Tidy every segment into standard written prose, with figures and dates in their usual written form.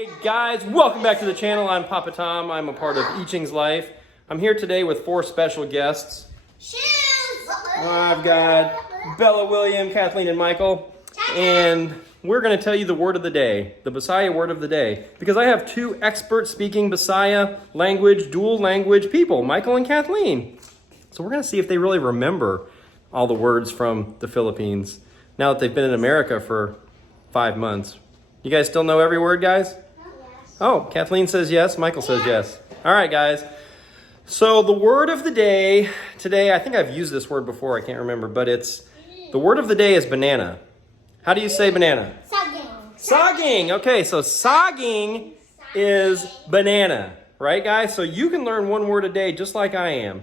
Hey guys, welcome back to the channel. I'm Papa Tom. I'm a part of Iching's life. I'm here today with 4 special guests. I've got Bella, William, Kathleen, and Michael. And we're going to tell you the word of the day, the Bisaya word of the day. Because I have 2 expert-speaking Bisaya language, dual language people, Michael and Kathleen. So we're going to see if they really remember all the words from the Philippines now that they've been in America for 5 months. You guys still know every word, guys? Yes. Oh, Kathleen says yes. Michael says yes. All right, guys. So the word of the day today, I think I've used this word before. I can't remember, but the word of the day is banana. How do you say banana? Saging. Saging. Okay, so saging is banana, right, guys? So you can learn 1 word a day just like I am.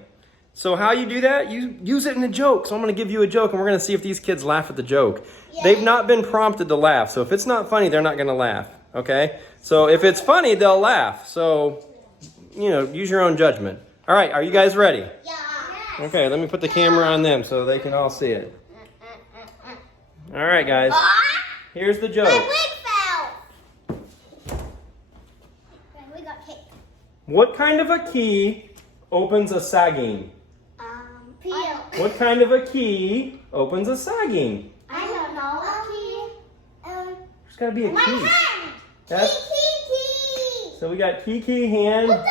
So how you do that? You use it in a joke. So I'm going to give you a joke, and we're going to see if these kids laugh at the joke. Yeah. They've not been prompted to laugh. So if it's not funny, they're not going to laugh. Okay? So if it's funny, they'll laugh. So, use your own judgment. All right, are you guys ready? Yeah. Okay, let me put the camera on them so they can all see it. All right, guys. Here's the joke. My wig fell. We got kicked. What kind of a key opens a saging? Peel. What kind of a key opens a saging? I don't know. A key. There's got to be a My key. hand. Key. So we got key, hand. What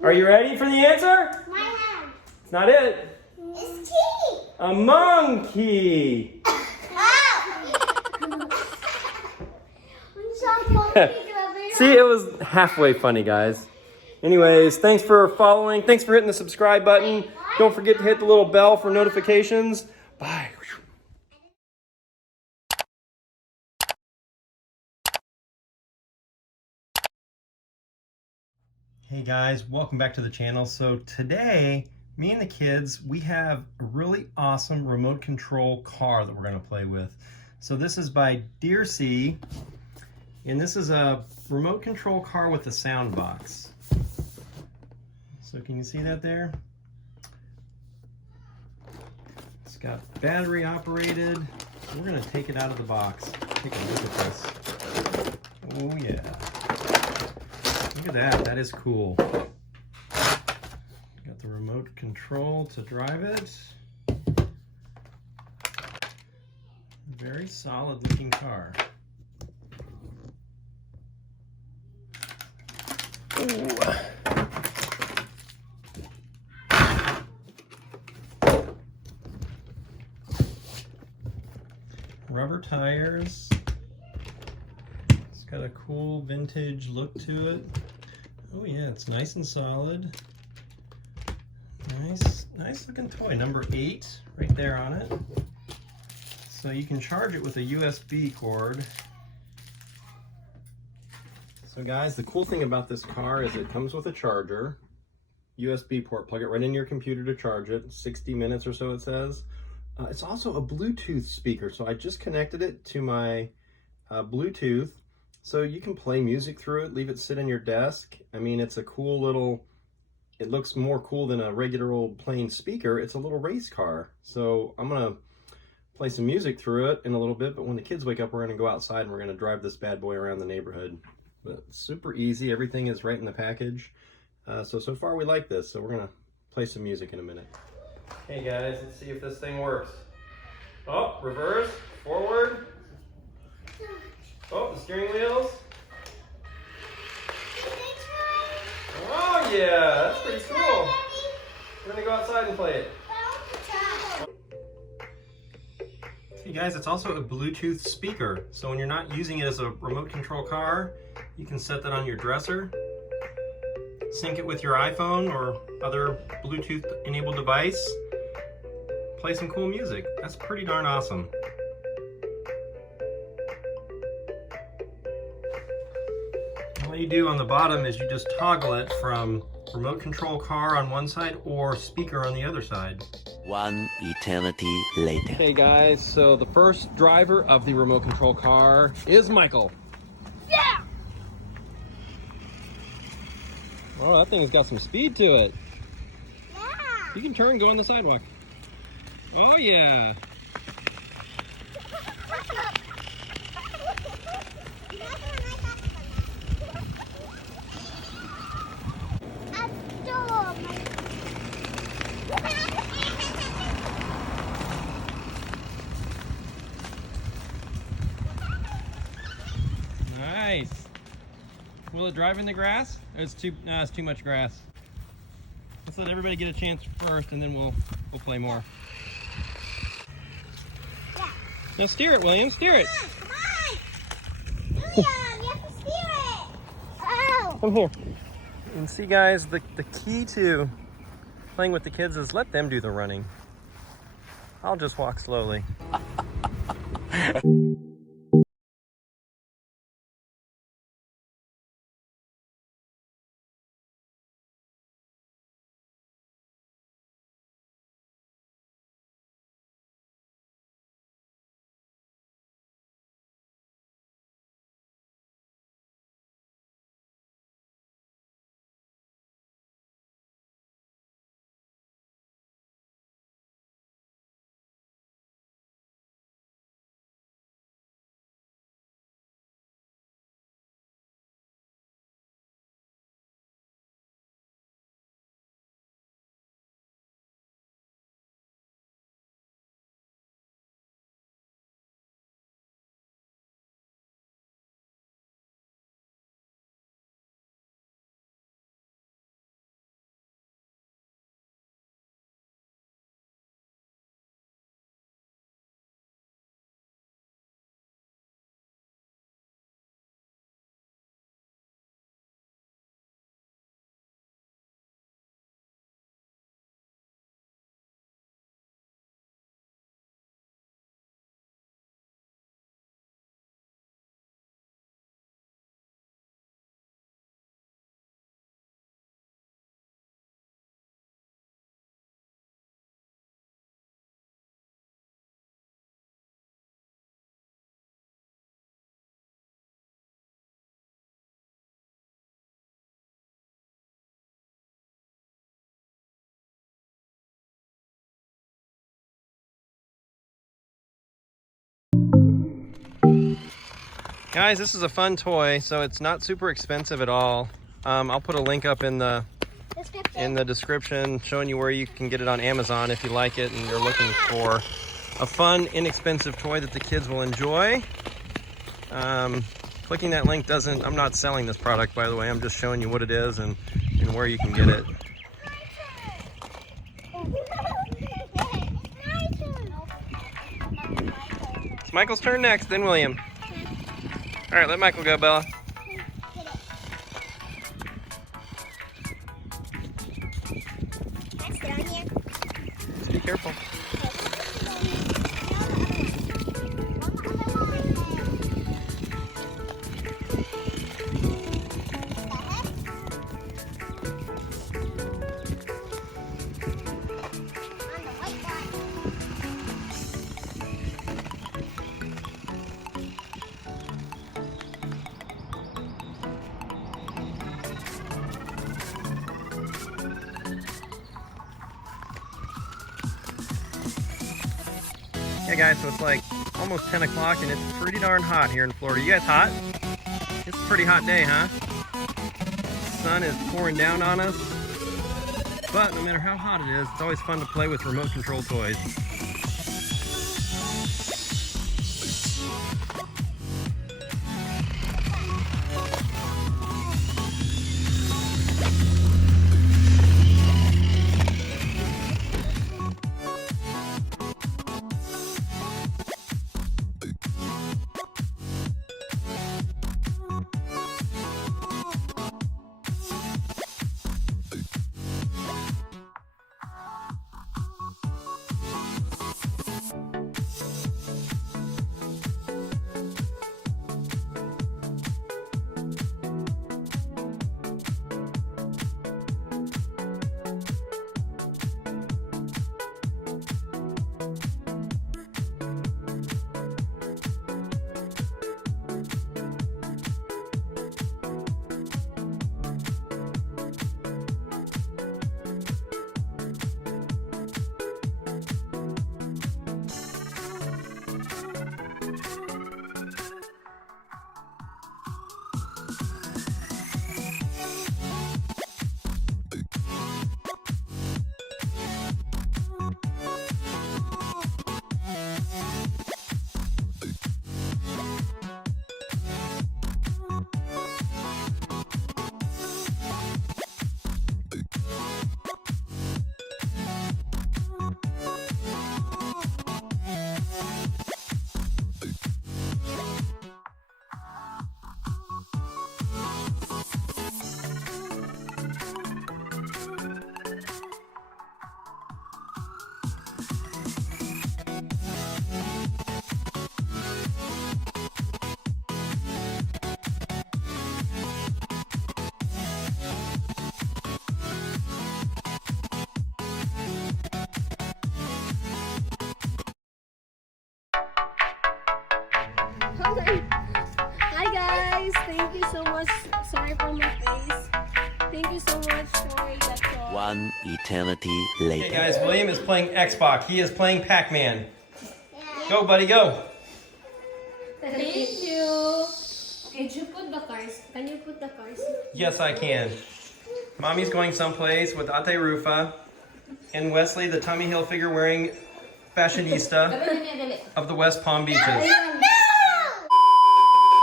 the? Are you ready for the answer? My hand. It's not it. It's key. A monkey. See, it was halfway funny, guys. Anyways, thanks for following. Thanks for hitting the subscribe button. Don't forget to hit the little bell for notifications. Bye. Hey guys, welcome back to the channel. So today, me and the kids, we have a really awesome remote control car that we're going to play with. So this is by Dear C, and this is a remote control car with a sound box. So can you see that there? It's got battery operated. We're going to take it out of the box. Take a look at this. Oh yeah. Look at that. That is cool. Got the remote control to drive it. Very solid looking car. Ooh. Rubber tires. It's got a cool vintage look to it. Oh yeah, it's nice and solid. Nice looking toy. Number 8 right there on it. So you can charge it with a USB cord. So guys, the cool thing about this car is it comes with a charger, USB port, plug it right in your computer to charge it, 60 minutes or so it says. It's also a Bluetooth speaker, so I just connected it to my Bluetooth, so you can play music through it, leave it sit in your desk. I mean, it's a cool little, it looks more cool than a regular old plain speaker. It's a little race car. So I'm gonna play some music through it in a little bit, but when the kids wake up, we're gonna go outside and we're gonna drive this bad boy around the neighborhood. But super easy, everything is right in the package. So far we like this, so we're gonna play some music in a minute. Hey guys, let's see if this thing works. Oh, reverse, forward. Oh, the steering wheels. Oh yeah, that's pretty cool. We're gonna go outside and play it. Hey guys, it's also a Bluetooth speaker. So when you're not using it as a remote control car, you can set that on your dresser, sync it with your iPhone or other Bluetooth enabled device, play some cool music. That's pretty darn awesome. All you do on the bottom is you just toggle it from remote control car on one side or speaker on the other side. 1 eternity later. Hey guys, so the first driver of the remote control car is Michael. Yeah. Oh, that thing's got some speed to it. Yeah. You can turn and go on the sidewalk. Oh yeah. Will it drive in the grass? Or it's too much grass. Let's let everybody get a chance first, and then we'll play more. Yeah. Now steer it, William. Steer it. Come on! William, you have to steer it! Oh! Come here. And see, guys, the key to playing with the kids is let them do the running. I'll just walk slowly. Guys, this is a fun toy, so it's not super expensive at all. I'll put a link up in the description showing you where you can get it on Amazon if you like it and you're looking for a fun, inexpensive toy that the kids will enjoy. Clicking that link doesn't, I'm not selling this product, by the way. I'm just showing you what it is and where you can get it. It's Michael's turn next, then William. All right, let Michael go, Bella. Just be careful. Hey guys, so it's like almost 10 o'clock and it's pretty darn hot here in Florida. You guys hot? It's a pretty hot day, huh? The sun is pouring down on us. But no matter how hot it is, it's always fun to play with remote control toys. color for my face. Thank you so much for that toy. One eternity Hey later. guys, William is playing Xbox. He is playing Pac-Man. Go, buddy, go. Thank you. Did you put the cars? Can you put the cars? Yes, I can. Mommy's going someplace with Ate Rufa and Wesley, the Tommy Hilfiger wearing fashionista of the West Palm Beaches.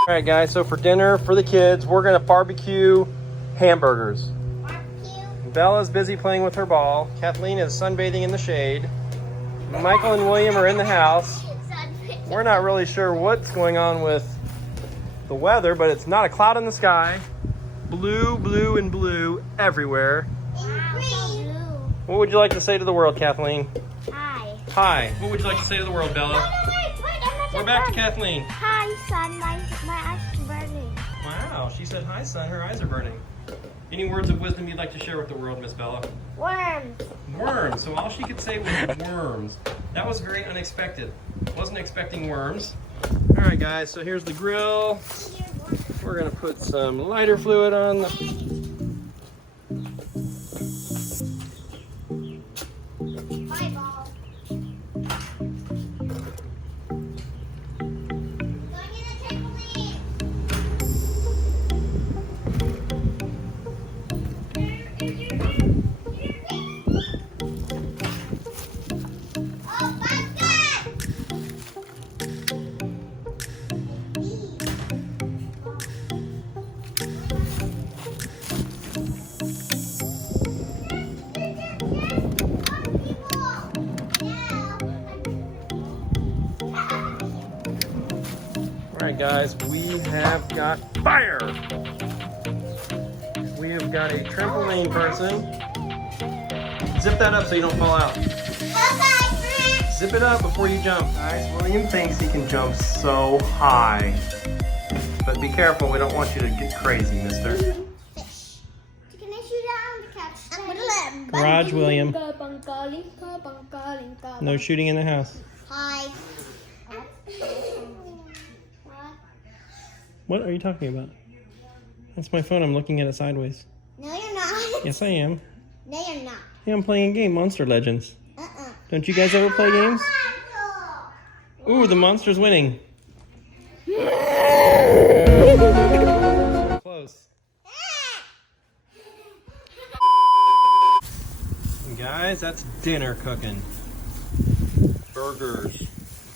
All right, guys, so for dinner for the kids, we're gonna barbecue hamburgers. Bella's busy playing with her ball. Kathleen is sunbathing in the shade. Michael and William are in the house. We're not really sure what's going on with the weather, but it's not a cloud in the sky. Blue, blue, and blue everywhere. What would you like to say to the world, Kathleen? Hi. Hi. What would you like to say to the world, Bella? We're back to Kathleen. Hi, son. My eyes are burning. Wow, she said hi, son. Her eyes are burning. Any words of wisdom you'd like to share with the world, Miss Bella? Worms. Worms. So all she could say was worms. That was very unexpected. Wasn't expecting worms. All right, guys. So here's the grill. We're gonna put some lighter fluid on the... All right, guys, we have got fire. We have got a trampoline person. Zip that up so you don't fall out. Zip it up before you jump. Guys, William thinks he can jump so high. But be careful, we don't want you to get crazy, mister. Garage, William. No shooting in the house. Hi. What are you talking about? That's my phone. I'm looking at it sideways. No, you're not. Yes, I am. No, you're not. Yeah, I'm playing a game, Monster Legends. Don't you guys ever play games? Ooh, the monster's winning. Close. Guys, that's dinner cooking. Burgers.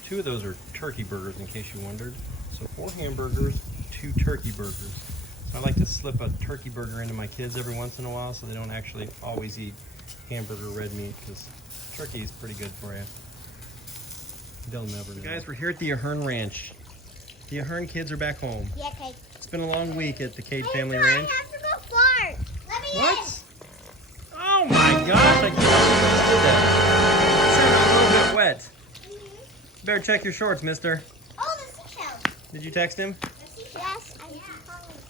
2 of those are turkey burgers, in case you wondered. So 4 hamburgers, 2 turkey burgers. So I like to slip a turkey burger into my kids every once in a while so they don't actually always eat hamburger red meat, because turkey is pretty good for you. They'll never know. Guys, we're here at the Ahern Ranch. The Ahern kids are back home. Yeah, okay. It's been a long week at the Cade Family Ranch. I have to go fart. Let me What? Oh my gosh, I can't believe you just did that. It's a little bit wet. Better check your shorts, mister. Oh, the seashells. Did you text him? Yes, I calling him.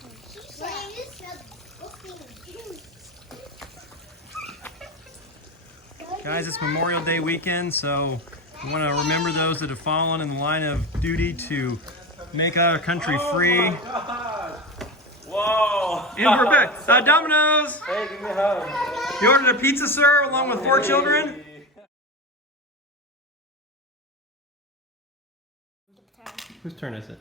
Guys, it's Memorial Day weekend, so we want to remember those that have fallen in the line of duty to make our country free. Oh my God. Whoa! And we're back. Domino's! Hey, give me a hug. You ordered a pizza, sir, along with 4 children? Whose turn is it?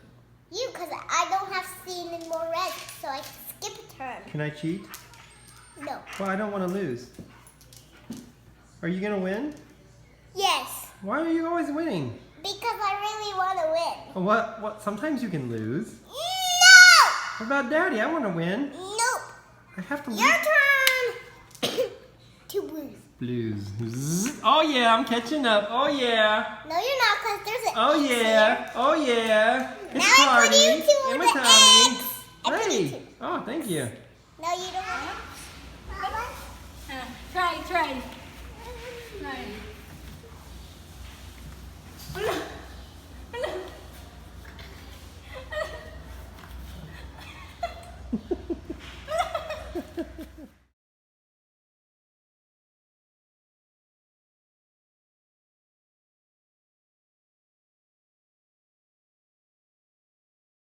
You, because I don't have seen any more red, so I skip a turn. Can I cheat? No. Well, I don't want to lose. Are you going to win? Yes, Why are you always winning? because I really want to win. What? Sometimes you can lose. No! What about Daddy? I want to win. Nope. I have to Your turn. 2 blues. Blues. Oh yeah, I'm catching up. Oh yeah. No, you're not, because there's an Oh X yeah. here. Oh yeah. It's Now I put party. you 2 And with my the Tommy. X. I put you Hey. 2. Oh, thank you. No, you don't want to. Try.